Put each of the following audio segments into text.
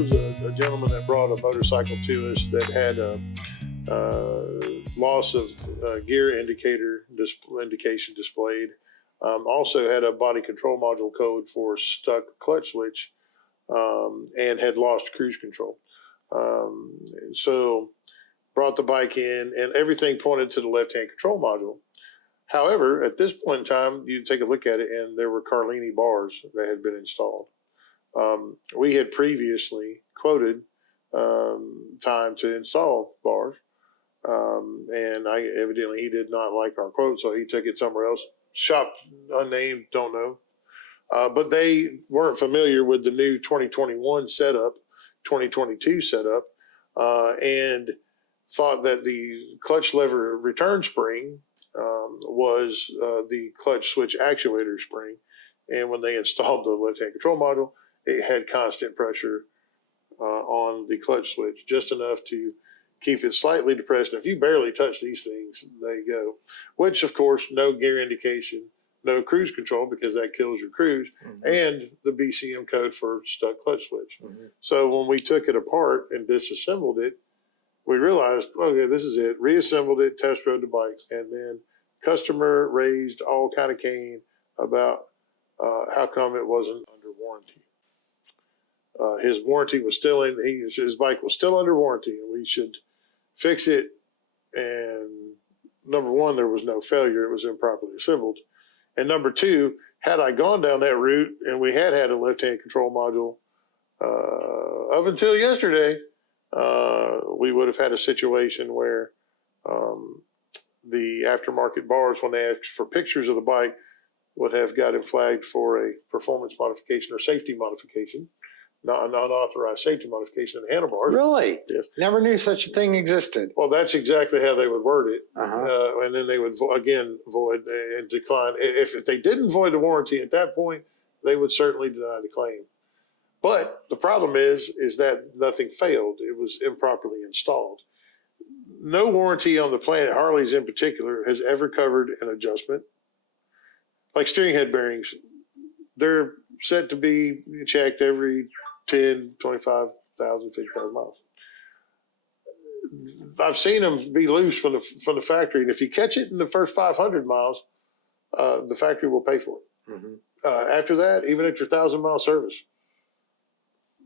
was a gentleman that brought a motorcycle to us that had a loss of gear indication displayed. Also had a body control module code for stuck clutch switch, and had lost cruise control. So brought the bike in, and everything pointed to the left-hand control module. However, at this point in time, you take a look at it, and there were Carlini bars that had been installed. We had previously quoted time to install bars, and evidently he did not like our quote, so he took it somewhere else. Shop unnamed, don't know. But they weren't familiar with the new 2021 setup, 2022 setup, and thought that the clutch lever return spring was the clutch switch actuator spring. And when they installed the left-hand control module, it had constant pressure on the clutch switch, just enough to keep it slightly depressed. And if you barely touch these things, they go. Which, of course, no gear indication, no cruise control, because that kills your cruise, and the BCM code for stuck clutch switch. So when we took it apart and disassembled it, we realized, okay, this is it. Reassembled it, test rode the bike, and then customer raised all kind of cane about how come it wasn't under warranty. His warranty was still in, his bike was still under warranty, and we should fix it. And number one, there was no failure. It was improperly assembled. And number two, had I gone down that route and we had a left-hand control module up until yesterday, we would have had a situation where the aftermarket bars, when they asked for pictures of the bike, would have gotten flagged for a performance modification or safety modification, not an unauthorized safety modification in the handlebars. Really? Yes. Never knew such a thing existed. Well, that's exactly how they would word it. And then they would, again, void and decline. If they didn't void the warranty at that point, they would certainly deny the claim. But the problem is that nothing failed. It was improperly installed. No warranty on the planet, Harley's in particular, has ever covered an adjustment. Like steering head bearings, they're set to be checked every 10, 25,000, 50,000 miles. I've seen them be loose from the factory, and if you catch it in the first 500 miles, the factory will pay for it. After that, even at your 1,000-mile service,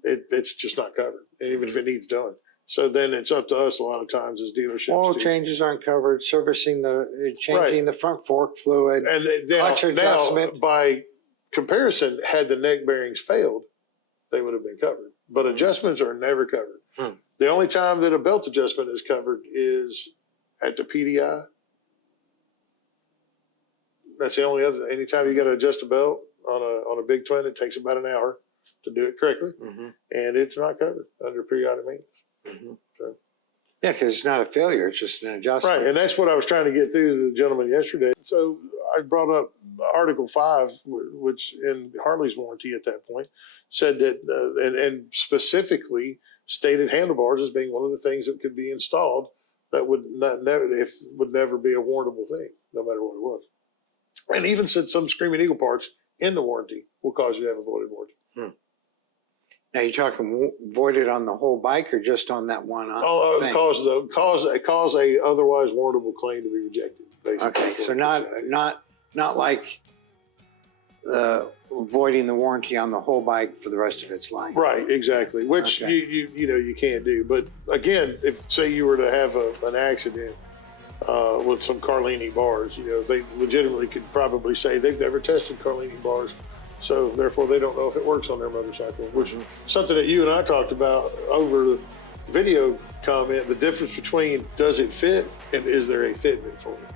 it's just not covered, even if it needs done. So then it's up to us a lot of times as dealerships. Oil changes aren't covered, servicing changing the front fork fluid, and clutch adjustment. Now, by comparison, had the neck bearings failed, they would have been covered. But adjustments are never covered. The only time that a belt adjustment is covered is at the PDI. That's the only other. Anytime you got to adjust a belt on a big twin, it takes about an hour to do it correctly, and it's not covered under periodic maintenance. So. Yeah, because it's not a failure; it's just an adjustment. Right, and that's what I was trying to get through to the gentleman yesterday. So I brought up Article 5, which in Harley's warranty at that point said that, and specifically stated handlebars as being one of the things that could be installed that would never be a warrantable thing, no matter what it was. And even said some Screaming Eagle parts in the warranty will cause you to have a voided warranty. Now you're talking voided on the whole bike or just on that one thing? Cause a otherwise warrantable claim to be rejected. Basically. Okay, so not like voiding the warranty on the whole bike for the rest of its life. Right, exactly. Which you can't do. But again, if say you were to have an accident with some Carlini bars, they legitimately could probably say they've never tested Carlini bars. So therefore, they don't know if it works on their motorcycle, which is something that you and I talked about over the video comment, the difference between does it fit and is there a fitment for it?